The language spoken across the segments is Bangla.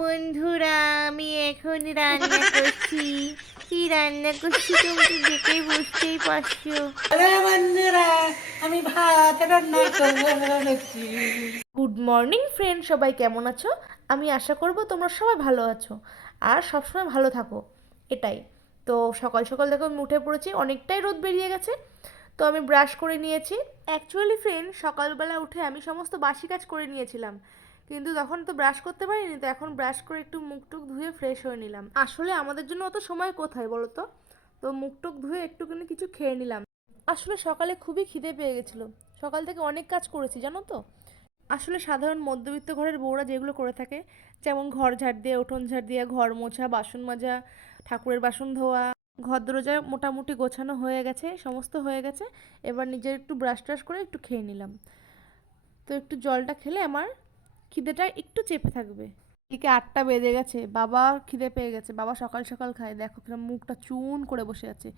বন্ধুরা আমি এখন রান্না করছি। কি রান্না করছি তুমি তো দেখেই বুঝতেই পারছ। হ্যালো বন্ধুরা আমি ভাত রান্না করছি। গুড মর্নিং ফ্রেন্ড সবাই কেমন আছো? আমি আশা করব তোমরা সবাই ভালো আছো আর সবসময় ভালো থাকো। এটাই। তো সকাল সকাল দেখো আমি উঠে পড়েছি অনেকটাই রোদ বেরিয়ে গেছে। তো আমি ব্রাশ করে নিয়েছি। অ্যাকচুয়ালি ফ্রেন্ড সকালবেলা উঠে আমি সমস্ত বাসি কাজ করে নিয়েছিলাম। কিন্তু তখন তো ব্রাশ করতে পারিনি, তো এখন ব্রাশ করে একটু মুখ টুক ধুয়ে ফ্রেশ হয়ে নিলাম। আসলে আমাদের জন্য অত সময় কোথায় বলো তো? তো মুখ টুক ধুয়ে একটুখানি কিছু খেয়ে নিলাম। আসলে সকালে খুবই খিদে পেয়ে গেছিল। সকাল থেকে অনেক কাজ করেছি, জানো তো? আসলে সাধারণ মধ্যবিত্ত ঘরের বউরা যেগুলো করে থাকে, যেমন ঘর ঝাড় দিয়ে, উঠোন ঝাড় দিয়ে, ঘর মোছা, বাসন মাজা, ঠাকুরের বাসন ধোয়া ঘর দরজা মোটামুটি গোছানো হয়ে গেছে, সমস্ত হয়ে গেছে। এবার নিজের একটু ব্রাশ ট্রাশ করে একটু খেয়ে নিলাম। তো একটু জলটা খেলে আমার খিদেটা একটু চেপে থাকবে। এদিকে আটটা বেজে গেছে, বাবা খিদে পেয়ে গেছে। বাবা সকাল সকাল খায়। দেখো কিরম মুখটা চুন করে বসে আছে।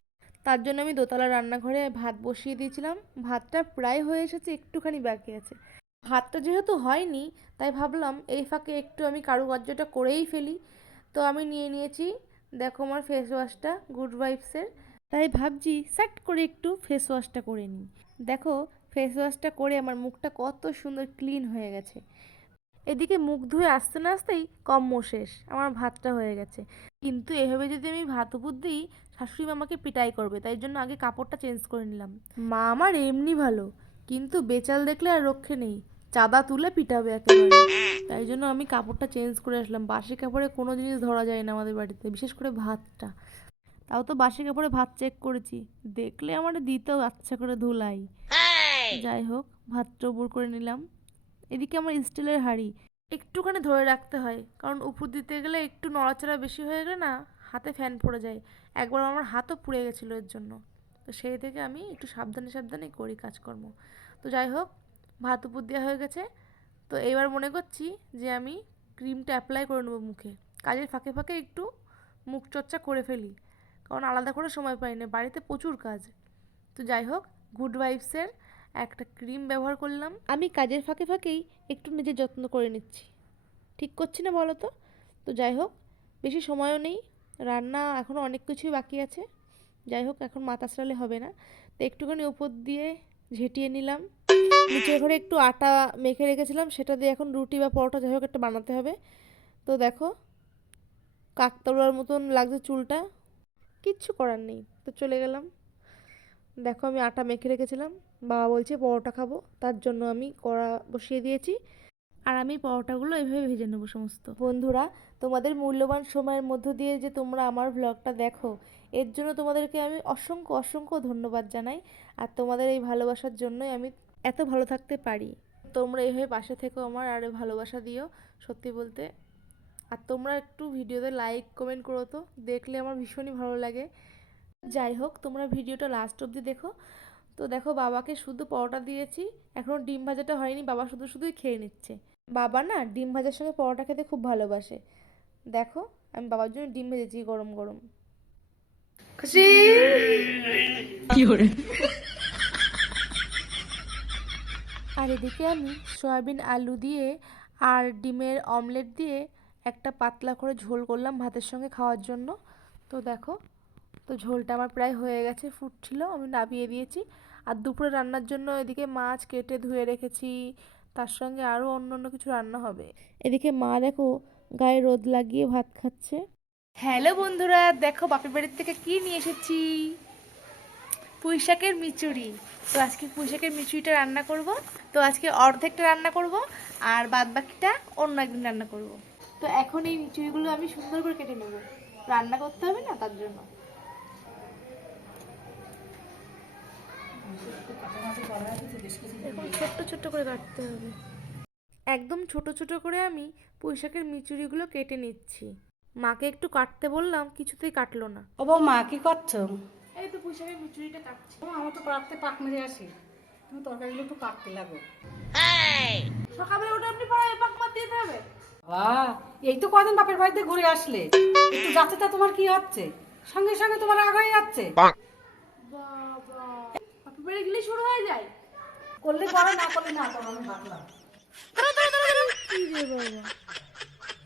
তার জন্য আমি দোতলা রান্নাঘরে ভাত বসিয়ে দিয়েছিলাম। ভাতটা প্রায় হয়ে এসেছে, একটুখানি বাকি আছে। ভাতটা যেহেতু হয়নি, তাই ভাবলাম এই ফাঁকে একটু আমি কারুকার্যটা করেই ফেলি। তো আমি নিয়ে নিয়েছি দেখো আমার ফেস ওয়াশটা গুড ভাইবসের তাই ভাবছি স্যাট করে একটু ফেস ওয়াশটা করে নিই। দেখো ফেস ওয়াশটা করে আমার মুখটা কত সুন্দর ক্লিন হয়ে গেছে। এদিকে মুখ ধুয়ে আসতে না আসতেই কম্ম শেষ, আমার ভাতটা হয়ে গেছে। কিন্তু এভাবে যদি আমি ভাত উপর দিই, শাশুড়ি মা আমাকে পিটাই করবে, তাই জন্য আগে কাপড়টা চেঞ্জ করে নিলাম। মা আমার এমনি ভালো, কিন্তু বেচাল দেখলে আর রক্ষে নেই। চাঁদা তুলে পিটাবে একেবারে। তাই জন্য আমি কাপড়টা চেঞ্জ করে আসলাম। বাসি কাপড়ে কোনো জিনিস ধরা যায় না আমাদের বাড়িতে বিশেষ করে ভাতটা। তাও তো বাসি কাপড়ে ভাত চেক করেছি। দেখলে আমার দিতেও আচ্ছা করে ধুলাই। যাই হোক ভাতটা উপর করে নিলাম। এদিকে আমার স্টিলের হাঁড়ি। একটুখানি ধরে রাখতে হয় কারণ উপর দিতে গেলে একটু নড়াচড়া বেশি হয়ে গেলে না হাতে ফ্যান পড়ে যায়। একবার আমার হাতও পুড়ে গেছিল এর জন্য। তো সেই থেকে আমি একটু সাবধানে সাবধানে করি কাজকর্ম। তো যাই হোক ভাত উপর দেওয়া হয়ে গেছে। তো এবার মনে করছি যে আমি ক্রিমটা অ্যাপ্লাই করে নেব মুখে। কাজের ফাঁকে ফাঁকে একটু মুখ চর্চা করে ফেলি, কারণ আলাদা করে সময় পাই না, বাড়িতে প্রচুর কাজ। তো যাই হোক গুড ভাইবসের একটা ক্রিম ব্যবহার করলাম। আমি কাজের ফাঁকে ফাঁকেই একটু নিজের যত্ন করে নিচ্ছি। ঠিক করছি না বলো তো? তো যাই হোক, বেশি সময়ও নেই, রান্না এখনও অনেক কিছুই বাকি আছে। যাই হোক, এখন মাথা সারালে হবে না। তো একটুখানি উপর দিয়ে ঝেঁটিয়ে নিলাম। নিচের ঘরে একটু আটা মেখে রেখেছিলাম সেটা দিয়ে এখন রুটি বা পরোটা যাই হোক একটা বানাতে হবে। তো দেখো কাকতাড়ুয়ার মতন লাগছে চুলটা। কিচ্ছু করার নেই তো চলে গেলাম। দেখো আমি আটা মেখে রেখেছিলাম। বাবা বলছে পরোটা খাব তার জন্য আমি কড়া বসিয়ে দিয়েছি। আর আমি পরোটাগুলো এভাবে ভেজে নেব সমস্ত। বন্ধুরা তোমাদের মূল্যবান সময়ের মধ্য দিয়ে যে তোমরা আমার ব্লগটা দেখো এর জন্য তোমাদেরকে আমি অসংখ্য অসংখ্য ধন্যবাদ জানাই। আর তোমাদের এই ভালোবাসার জন্যই আমি এত ভালো থাকতে পারি। তোমরা এইভাবে পাশে থেকো আমার, আর ভালোবাসা দিও, সত্যি বলতে। আর তোমরা একটু ভিডিওতে লাইক কমেন্ট করো তো, দেখলে আমার ভীষণই ভালো লাগে। যাই হোক, তোমরা ভিডিওটা লাস্ট অবধি দেখো। তো দেখো, বাবাকে শুধু পরোটা দিয়েছি এখনও ডিম ভাজাটা হয়নি, বাবা শুধু শুধুই খেয়ে নিচ্ছে। বাবা না, ডিম ভাজার সঙ্গে পরোটা খেতে খুব ভালোবাসে। দেখো, আমি বাবার জন্য ডিম ভেজেছি গরম গরম। খুশি আর এদিকে আমি সয়াবিন আলু দিয়ে আর ডিমের অমলেট দিয়ে একটা পাতলা করে ঝোল করলাম ভাতের সঙ্গে খাওয়ার জন্য। তো দেখো তো ঝোলটা আমার প্রায় হয়ে গেছে ফুটছিল আমি নামিয়ে দিয়েছি। আর দুপুরে রান্নার জন্য এদিকে মাছ কেটে ধুয়ে রেখেছি তার সঙ্গে আরও অন্য অন্য কিছু রান্না হবে। এদিকে মা দেখো গায়ে রোদ লাগিয়ে ভাত খাচ্ছে। হ্যালো বন্ধুরা, দেখো বাপের বাড়ির থেকে কি নিয়ে এসেছি? পুঁইশাকের মিচুরি তো আজকে পুঁইশাকের মিচুরিটা রান্না করব। তো আজকে অর্ধেকটা রান্না করব আর বাদ বাকিটা অন্য একদিন রান্না করব। তো এখন এই মিচুরিগুলো আমি সুন্দর করে কেটে নেব। রান্না করতে হবে না তার জন্য? ছোট্ট ছোট্ট করে কাটতে হবে। একদম ছোট ছোট করে আমি পুঁইশাকের মিচুরিগুলো কেটে নিচ্ছি। মাকে একটু কাটতে বললাম কিছুতেই কাটলো না। ও মা কি করছ? এই তো পুঁইশাকের মিচুরিটা কাটছি। ও, আমার তো পাকতে পাক মেরে আসি। তুমি তরকারিগুলো একটু পাকতে লাগো। সকালে উঠে আপনি পাড়ায় পাক মার দিতে হবে বাহ এই তো কদিন বাপের বাড়িতে ঘুরে আসলে। একটু যাচ্ছে তা তোমার কি হচ্ছে? সঙ্গে সঙ্গে তোমার আগাই যাচ্ছে। বাবা বাপের বাড়ি গেলে শুরু হয়ে যায়। করলে করো না করলে না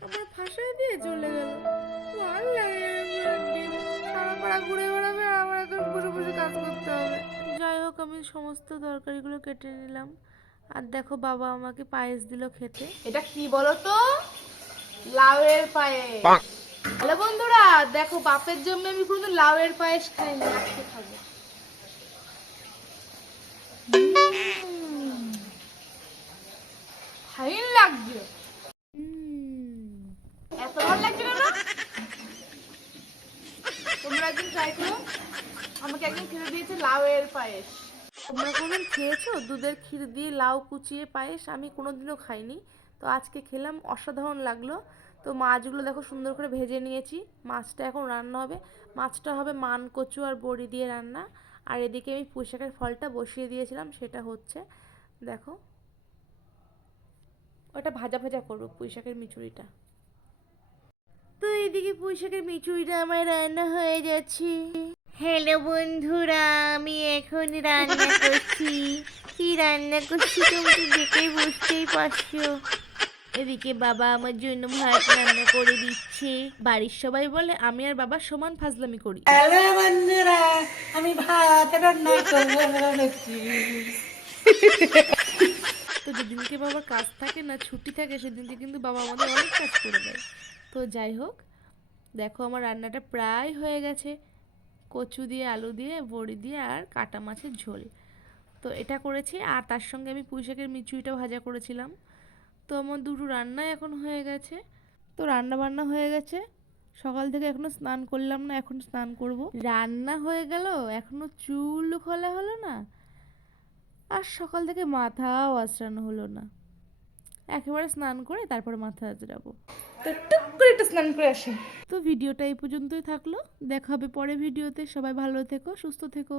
আবার ফাঁসায় দিয়ে চলে গেল। ভালো লাগে সারা পাড়া ঘুরে বেড়াবে আমার এখন বসে বসে কাজ করতে হবে। যাই হোক আমি সমস্ত তরকারিগুলো কেটে নিলাম। আর দেখো বাবা আমাকে পায়েস দিল খেতে। এটা কি বলো তো লাউয়ের পায়েস। হ্যালো বন্ধুরা দেখো বাপের জন্য আমি কোনো লাউয়ের পায়েস খাইনি আজকে খাব। হাইন লাগছে। তোমরা একদিন আমাকে একদিন খেতে দিয়েছে, লাউয়ের পায়েস। তোমরা কোনোদিন খেয়েছো? দুধের ক্ষীর দিয়ে লাউ কুচিয়ে পায়েস? আমি কোনোদিনও খাইনি। তো আজকে খেলাম, অসাধারণ লাগল। তো মাছগুলো দেখো সুন্দর করে ভেজে নিয়েছি। মাছটা এখন রান্না হবে। মাছটা হবে মান কচু আর বড়ি দিয়ে রান্না। আর এদিকে আমি পুঁইশাকের ফলটা বসিয়ে দিয়েছিলাম, সেটা হচ্ছে, দেখো। ওটা ভাজা ভাজা করব পুঁইশাকের মিচুরিটা তো এদিকে পুঁইশাকের মিচুরিটা আমার রান্না হয়ে যাচ্ছে। হ্যালো বন্ধুরা আমি এখন রান্না করছি। কি রান্না করছি তুমি তো দেখেই বুঝতেই পারছ। এদিকে বাবা আমার জন্য ভাত রান্না করে দিচ্ছে। বাড়ির সবাই বলে আমি আর বাবা সমান ফাজলামি করি। হ্যালো বন্ধুরা আমি ভাত রান্না করেছি। তো যেদিনকে বাবার কাজ থাকে না ছুটি থাকে সেদিনকে কিন্তু বাবা আমাদের অনেক কাজ করে দেয়। তো যাই হোক, দেখো আমার রান্নাটা প্রায় হয়ে গেছে। কচু দিয়ে, আলু দিয়ে, বড়ি দিয়ে আর কাটা মাছের ঝোল। তো এটা করেছি আর তার সঙ্গে আমি পুঁই শাকের মিচুইটা ভাজা করেছিলাম। তো আমার দুটো রান্নাই এখন হয়ে গেছে। তো রান্না বান্না হয়ে গেছে। সকাল থেকে এখনও স্নান করলাম না, এখন স্নান করব। রান্না হয়ে গেল, এখনও চুল খোলা হলো না। আর সকাল থেকে মাথাও আঁচড়ানো হলো না। একেবারে স্নান করে তারপরে মাথা আঁচড়াবো তো টুক করে একটু স্নান করে আসি। তো ভিডিওটা এই পর্যন্তই থাকল। দেখা হবে পরে ভিডিওতে। সবাই ভালো থেকো, সুস্থ থেকো।